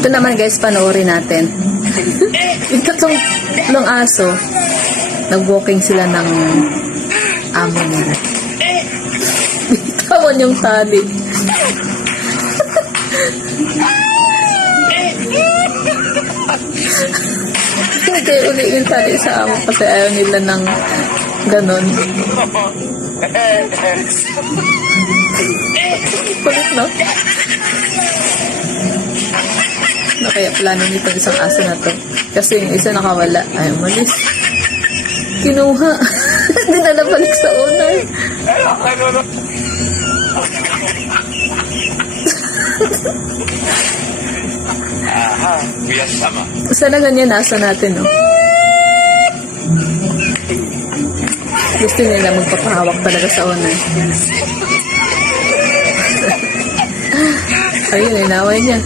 Ito naman guys, panoorin natin. Yung tatlong aso, nag-walking sila ng amo nila. Bitawan yung tali. Hindi uli yung tali sa amo kasi ayaw nila ng ganon. Kulit, no? Na kaya plano nitong isang aso na to. Kasi yung isa nakawala. Ay, malis. Kinuha. Hindi na nabalik sa owner. Sana ganyan nasa natin, no? Gusto nila magpapahawak talaga sa owner. Ayun, inaway niya.